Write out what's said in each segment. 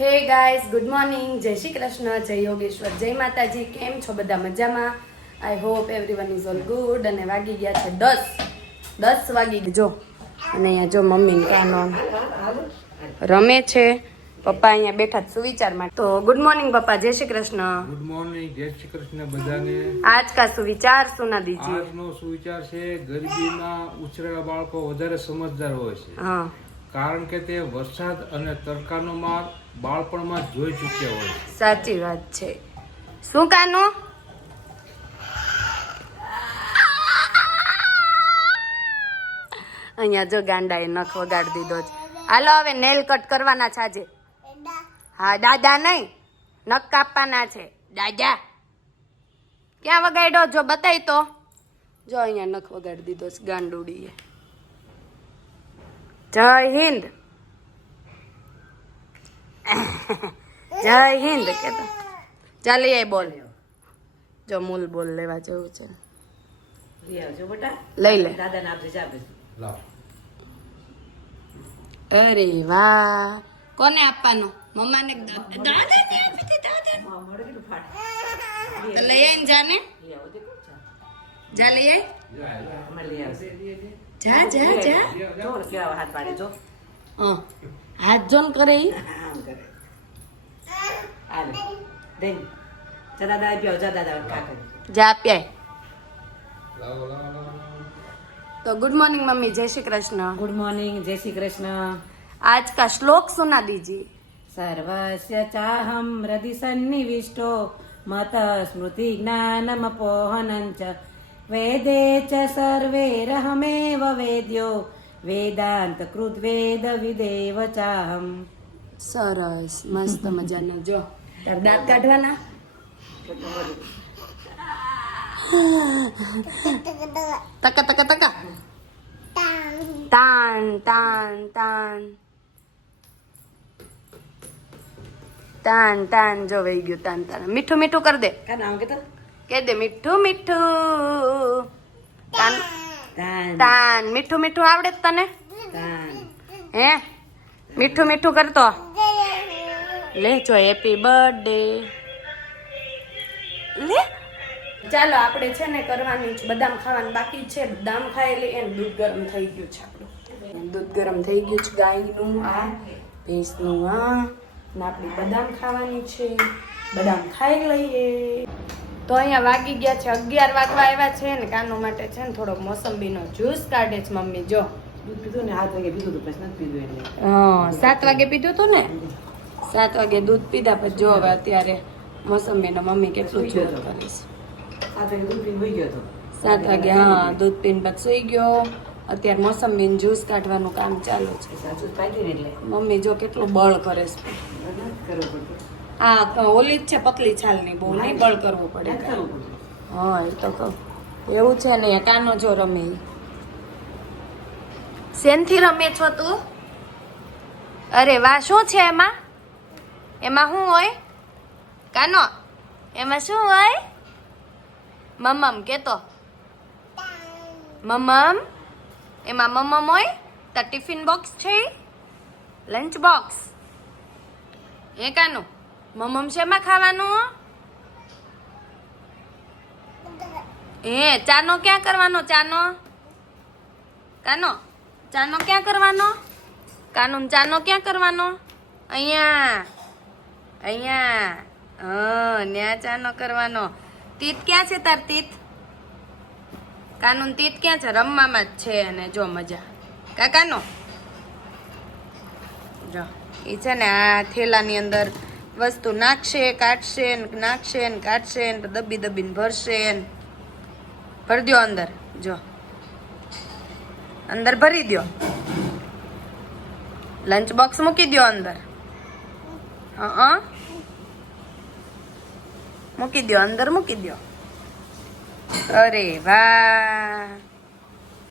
Hey guys good morning. જય શ્રી કૃષ્ણ જય યોગેશ્વર જય માતાજી. કેમ છો બધા મજામાં? I hope everyone is all good અને વાગી ગયા છે દસ. દસ વાગી. જો અને અહીંયા જો મમ્મી કાનો રમે છે. પપ્પા અહીંયા બેઠા સુવિચાર માટે. તો ગુડ મોર્નિંગ પપ્પા જય શ્રી કૃષ્ણ. ગુડ મોર્નિંગ જય શ્રી કૃષ્ણ બધાને. આજ કા સુવિચાર સુના દીજીએ આજનો સુવિચાર છે ગરીબીમાં ઉછરેલા બાળકો વધારે સમજદાર હોય છે. હા. કારણ કે તે વરસાદ અને તડકાનો માર બાળપણમાં જોઈ ચૂક્યા હોય સાચી વાત છે. શું કાનો? અહીંયા જો ગાંડાએ નખ વગાડી દીધો છે. હાલો, હવે નેલ કટ કરવાના છે આજે. હા, દાદા નહીં. નખ કાપવાના છે. દાદા, ક્યાં વગાડ્યો? જો બતાય તો. જો અહીંયા નખ વગાડી દીધો છે ગાંડુડીએ. જય હિન્દ. જય હિન્દ કેતો. ચાલી આય બોલ. જો મૂલ બોલ લેવા જવું છે. લઈ આવજો બેટા. લઈ લે. દાદાને આપજે જા અરે વાહ. કોને આપવાનો? મમ્માને દાદા દાદાને આપી દે દાદાને? લઈ આવીને જાને. લઈ આવો જા. જા લઈ આય. લઈ આવશે. જા જા જા જો ને કેવા હાથ પાડે જો હા હાથ જોન કરે ઈ આમ કરે હાલે દેન જા દાદા આપી આવો જા દાદા કા કરે જા આપ્યાય લાવો લાવો લાવો તો ગુડ મોર્નિંગ मम्मी जय श्री कृष्ण ગુડ મોર્નિંગ જય શ્રી કૃષ્ણ आज का श्लोक सुना दीजिए સર્વસ્ય ચાહમ હૃદિ સન્નિવિષ્ટો મત સ્મૃતિ જ્ઞાનમપોહનં ચ વેદે ચ वेद्यो। વેદ્યો વેદાંત કૃત વેદ વિદેવ ચાહમ સરસ મસ્ત મજાનો. જો તાર દાંત કાઢવાના? તક તક તક તાન તાન તાન તાન તાન જો વહી ગયું તાન તાન મીઠું મીઠું કર દે. કા નામ કે તો કે દે મીઠું મીઠું. તાન. તાન. મીઠું મીઠું આવડે તને? હે? મીઠું મીઠું કરતો? લે જો હેપી બર્થડે લે. ચાલો આપણે છે ને કરવાની છે બદામ ખાવાનું બાકી છે. બદામ ખાઈ લઈએ ને દૂધ ગરમ થઈ ગયું છે આપણું. દૂધ ગરમ થઈ ગયું છે ગાયનું આ ભેંસનું આ. ને આપણી બદામ ખાવાની છે. બદામ ખાઈ લઈએ. તો અહીંયા વાગી ગયા છે અગિયાર વાગવા આવ્યા છે ને કાનો માટે છે ને થોડોક મોસંબીનો જ્યુસ કાઢે છે મમ્મી જો. દૂધ પીધું ને વાગે પછી એટલે હા સાત વાગે પીધું હતું ને? સાત વાગે દૂધ પીધા પછી જો હવે અત્યારે મોસંબીનો મમ્મી કેટલું જ્યુસ કરે છે. સાત વાગે હા દૂધ પીને. પછી સુઈ ગયો. અત્યારે મોસંબીનું જ્યુસ કાઢવાનું કામ ચાલુ છે. મમ્મી જો કેટલું બળ કરે છે. આ ઓલી જ છે પતલી છાલની બહુ નહીં બળ કરવું પડે. હા એ તો કહું. એવું છે ને કાનો જો રમે શેનથી રમે છો તું? અરે વાહ શું છે એમાં? એમાં શું હોય? કાનો એમાં શું હોય? મમમ કેતો. મમમ એમાં મમમ હોય? તો ટિફિન બોક્સ છે લંચ બોક્સ. એ કાનું? મમ્મમ, શેમાં ખાવાનું? એ, ચાનો ક્યાં કરવાનો, ચાનો? કાનો? ચાનો ક્યાં કરવાનો? કાનો, ચાનો ક્યાં કરવાનો? અહીંયા. અહીંયા. હા, ન્યા ચાનો કરવાનો. તીત ક્યાં છે તાર તીત? કાનૂન તીત ક્યાં છે? રમવામાં જ છે અને જો મજા. કાકાનો જો એ છે ને આ થેલાની અંદર વસ્તુ નાખશે કાઢશે ને નાખશે ને કાઢશે ને દબી દબીને ભરશે ને ભરી દ્યો અંદર જો. અંદર ભરી દ્યો. લંચ બોક્સ મૂકી દ્યો અંદર. હા મૂકી દ્યો અંદર મૂકી દ્યો. અરે વાહ.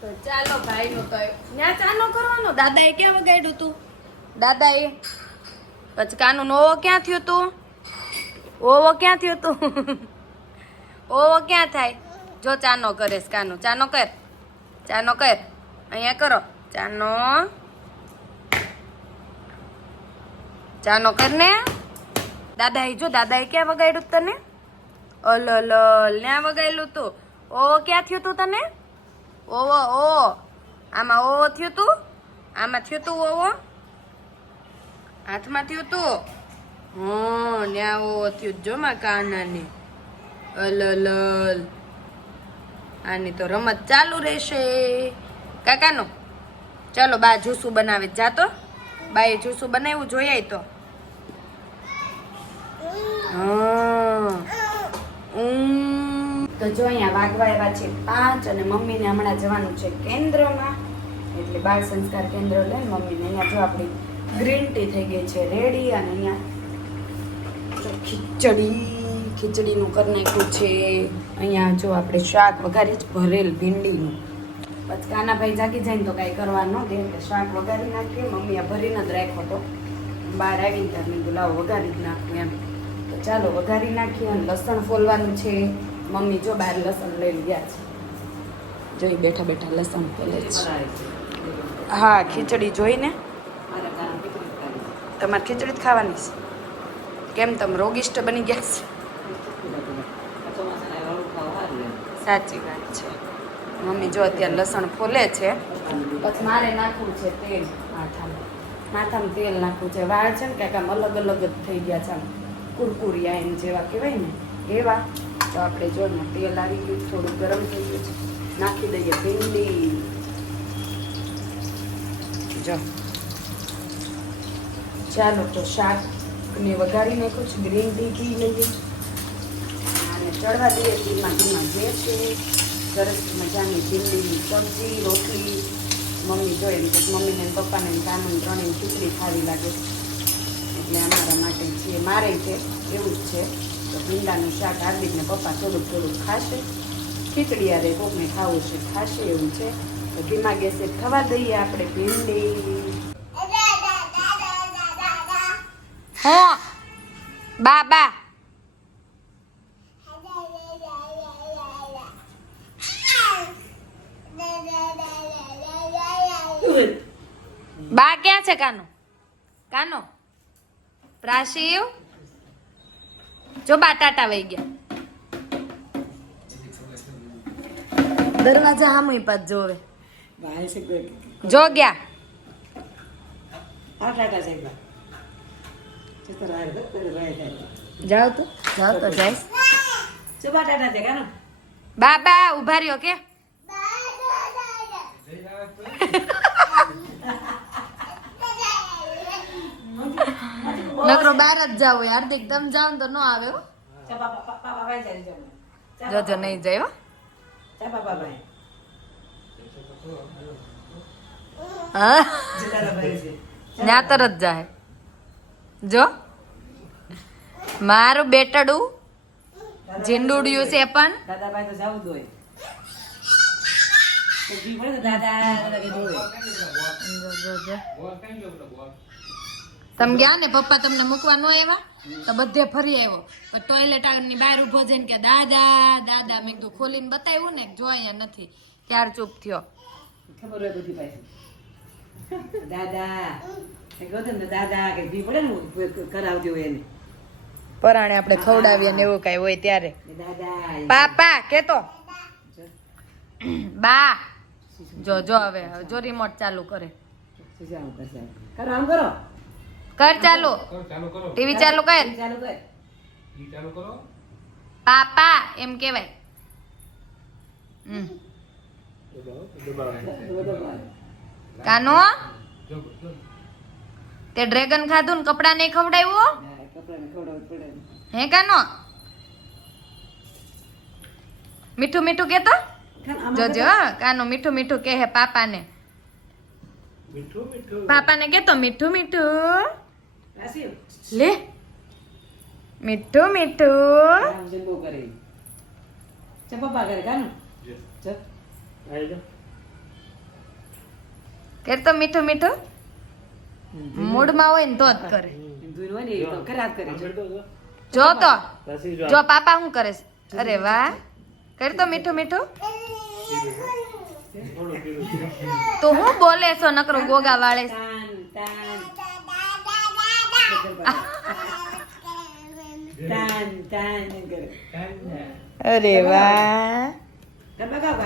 તો ચાલો ભાઈ નું તો ત્યાં ચાનો કરવાનો? દાદાએ ક્યાં વગાડ્યું તું? દાદાએ પછી કાનું ઓવો ક્યાં થયું તું? ઓવો ક્યાં થયું તું? ઓવો ક્યાં થાય? જો ચાનો કરેશ કાનું ચાનો કર. ચાનો કર. અહીંયા કરો. ચાનો. ચાનો કર ને. દાદા જો, દાદાએ ક્યાં વગાડ્યું તને? અલ અલ ન્યા વગાડ્યું તું? ઓવો ક્યાં થયું તું તને? ઓવો, ઓ. આમાં ઓવો થયું તું? આમાં થયું તું ઓવો? હાથમાં થયું તો હં, ન્યા ઓ થયું જો માં કાનાની. અલ અલ અલ. આની તો રમત ચાલુ રહેશે. કાકાનો, ચાલો બા જુસુ બનાવે. જાતો બાએ જુસુ બનાવ્યું જોઈએ તો. તો જો અહીંયા વાગવા એવા છે પાંચ અને મમ્મીને હમણાં જવાનું છે કેન્દ્રમાં. એટલે બાળ સંસ્કાર કેન્દ્ર લઈને મમ્મીને. અહીંયા જો આપણી ગ્રીન ટી થઈ ગઈ છે, રેડી અને અહીંયા ખીચડી, ખીચડીનું કરી નાખ્યું છે. અહીંયા જો આપણે શાક વઘારી જ ભરેલ ભીંડીનું. પછી કાનાભાઈ જાગી જાય ને તો કાંઈ કરવા કેમ કે શાક વઘારી નાખીએ. મમ્મીએ ભરીને જ રાખ્યો તો બહાર આવીને ત્યારે મેં કીધું વઘારી જ નાખ્યું એમ. તો ચાલો વઘારી નાખીએ અને લસણ ફોલવાનું છે. મમ્મી જો બહાર લસણ લઈ ગયા છે. જોઈ બેઠા બેઠા લસણ ફોલે છે. હા, ખીચડી જોઈને તમારે ખીચડી જ ખાવાની છે. કેમ તમે રોગિષ્ટ બની ગયા છે. સાચી વાત છે. મમ્મી જો અત્યારે લસણ ફોલે છે, પછી મારે નાખવું છે તેલ માથામાં. માથામાં તેલ નાખવું છે. વાળ છે ને કાંઈક આમ અલગ અલગ જ થઈ ગયા છે આમ. કુરકુરિયા એમ જેવા કહેવાય ને, એવા. તો આપણે જો ને તેલ આવી ગયું, થોડું ગરમ થઈ ગયું છે. નાખી દઈએ ભીંડી. જો. ચાલો તો શાક ને વઘારી નાખ્યું છું, ગ્રીન ટી પી લઈએ. અને ચડવા દઈએ ધીમા ધીમા જે છે. સરસ મજાની ભીંડીની સબ્જી, રોટલી. મમ્મી જોઈએ કે મમ્મીને પપ્પાને ને કાનૂન ત્રણેય ખીચડી ખાવી લાગે. એટલે અમારા માટે છે મારે છે, એવું જ છે. તો ભીંડાનું શાક હાર્દિકને પપ્પા થોડુંક થોડુંક ખાશે. ખીચડી યારે કોકને ખાવું છે, ખાશે એવું છે. તો ધીમા ગેસે ખવા દઈએ આપણે ભીંડી. હા બા બા બા ક્યાં છે કાનો? કાનો? પ્રાશિવ? જો બા ટાટા વહી ગયા. દરવાજા હામુય પાછ જોવે. જો ગયા. જાઓ તો જાઓ તો જાય બા બા ઊભા રહ્યો કે નકરો બહાર જ જાવ હાર્દિક તમે જાઓ તો ન આવે જોજો નહીં જાય હો તરત જાય જો. મારું બેટડું ઝીંડુડિયું છે પણ. દાદાભાઈ તો જવું તમે ગયા ને પપ્પા તમને મૂકવા ન આવ્યા? તો બધે ફરી આવ્યો. પણ ટોયલેટની બહાર ઊભો જઈને કે દાદા દાદા મેં કીધું ખોલીને બતાવ્યું ને જો અહીંયા નથી. ત્યાર ચૂપ થયો. ખબર હોય બધી દાદા દાદા કે જી પડે ને કરાવતી એને. પરાણે આપણે ખવડાવીએ ને એવું કઈ હોય ત્યારે. પાપા કેતો? બા. જો જો હવે જો રિમોટ ચાલુ કરે. આમ કરો. કર ચાલુ. ટીવી ચાલુ કર. ચાલુ કર. ચાલુ કરો. પાપા એમ કેવાય. કાનો? જો જો. તે ડ્રેગન ખાધું ને કપડા નહીં ખવડાવ્યું હા, કાનો? મીઠું મીઠું કેતો? જોજો હો, કાનો મીઠું મીઠું કે હે પાપાને. મીઠું મીઠું. પાપાને કેતો મીઠું મીઠું. લે. મીઠું મીઠું. આમ જેમ બહુ કરે. ચા પપ્પા કરે કાનું? જો. ચા આવી જાઓ. કર તો મીઠું મીઠું. મૂડમાં હોય ને તો જ કરે. જ કરે જો. જો. તો. જો પાપા શું કરે અરે વાહ. કરતો મીઠું મીઠું. તો હું બોલે છો નકરો ગોગા વાળે અરે વાહ.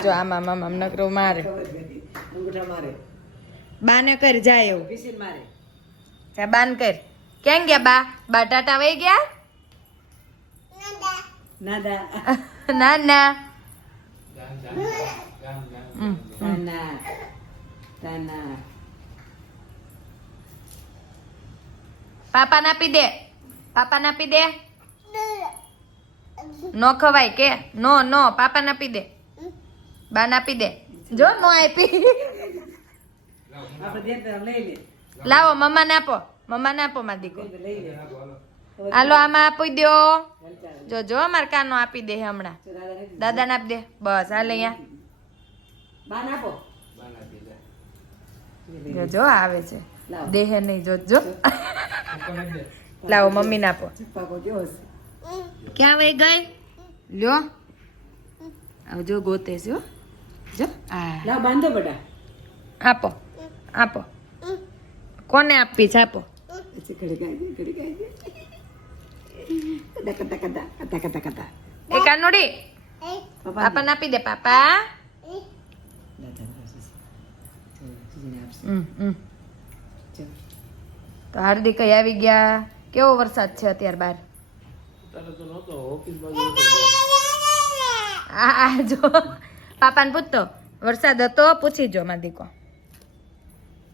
જો આમાં મામા નકરો નથી અંગૂઠા મારે. બાને કરી જાય એવું. મારે. જા બાન કર. કેમ ગયા બા? બટાટા ટાટા વહી ગયા ના ના. પાપા ના પી દે. પાપા આપી દે. નો ખવાય કે? નો નો પાપા આપી દે. બા આપી દે. જો નો આપી. આપણે લઈ લે. લાવો મમ્મા આપો મમ્મા આપો માર દીકો હાલો આમાં આપી દો જો જો માર કાનો આપી દે હમણાં. દાદાને આપી દે. બસ હાલે અહીંયા. જો જો આવે છે. લાવો. દેહે નહીં જો જો. લાવો મમ્મી આપો. કેવો છે? ક્યાં વહી ગઈ? લ્યો. આવ જો ગોતે છે હો. જો. આ. બાંધો બટા આપો આપો. કોને આપી છે? આપો. એ કાનુડી પાપાને આપી દે પાપા. તો હાર્દિક આવી ગયા? કેવો વરસાદ છે અત્યારે બાર? આ આ જો. પાપાને પૂછતો વરસાદ હતો? પૂછી જો માર દીકો.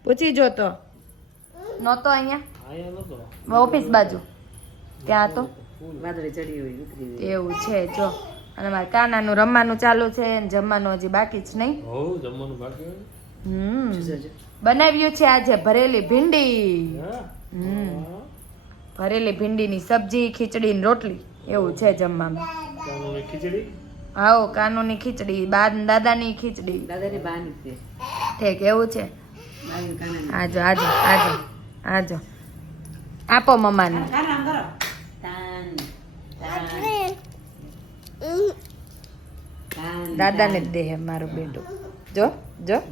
પૂછી જો તો. નહોતો અહીંયા? ઓફિસ બાજુ. ત્યાં હતો વાદળી ચડી હોય ઉતરી હોય. એવું છે જો. અને મારે કાનાનું રમવાનું ચાલુ છે ને જમવાનું હજી બાકી જ નહીં. હમ. બનાવ્યું છે આજે ભરેલી ભીંડી. હમ. ભરેલી ભીંડીની સબ્જી ખીચડી ને રોટલી. એવું છે જમવામાં. આવો કાનુની ખીચડી બા દાદાની ખીચડી. દાદાની બાની છે ઠીક એવું છે. આજો આજો આજો. આજો જો. આપો મમ્માને. દાદાને જ દેહે મારું બેટું. જો જો.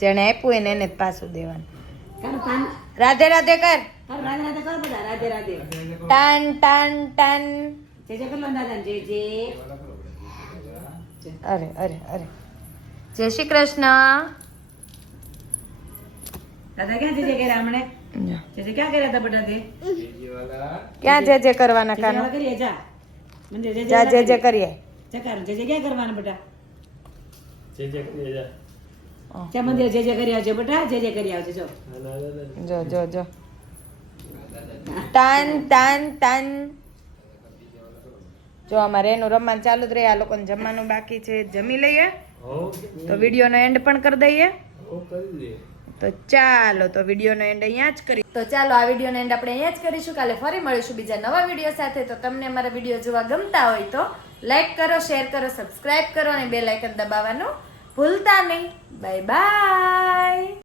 જેણે આપ્યું એને એને પાછું દેવાનું. રાધે રાધે કર. કાના રાધે રાધે કરો બધા. રાધે રાધે. ટાન ટાન ટાન અરે અરે અરે. જય શ્રી કૃષ્ણ. દાદા ક્યાં જે જે કર્યા હમણે? જો. જે જે ક્યાં કર્યા હતા બટા તે ક્યાં જે જે કરવાના કાનો? કરીએ જા. મંદિર જે જે જા જે જે કરીએ. કરીએ. ચકાર જે જે ક્યાં કરવાના. ચા મંદિર જે જે કરી આવજો બેટા? જે જે કરી આવજો જો. જો જો તાન ટાન ટાન ટાન જો અમારે એનું રમવાનું ચાલુ જ રહે. આ લોકોને જમવાનું બાકી છે. જમી લઈએ. તો વિડીયોનો એન્ડ પણ કરી દઈએ. તો ચાલો, તો વિડીયોનો એન્ડ અહીંયા જ કરી તો ચાલો, આ વિડીયોનો એન્ડ આપણે અહીંયા જ કરીશું. કાલે ફરી મળીશું બીજા નવા વીડિયો સાથે. તો તમને અમારા વીડિયો જોવા ગમતા હોય તો લાઈક કરો શેર કરો સબસ્ક્રાઇબ કરો અને બે લાઇકન દબાવવાનું ભૂલતા નહીં. Bye bye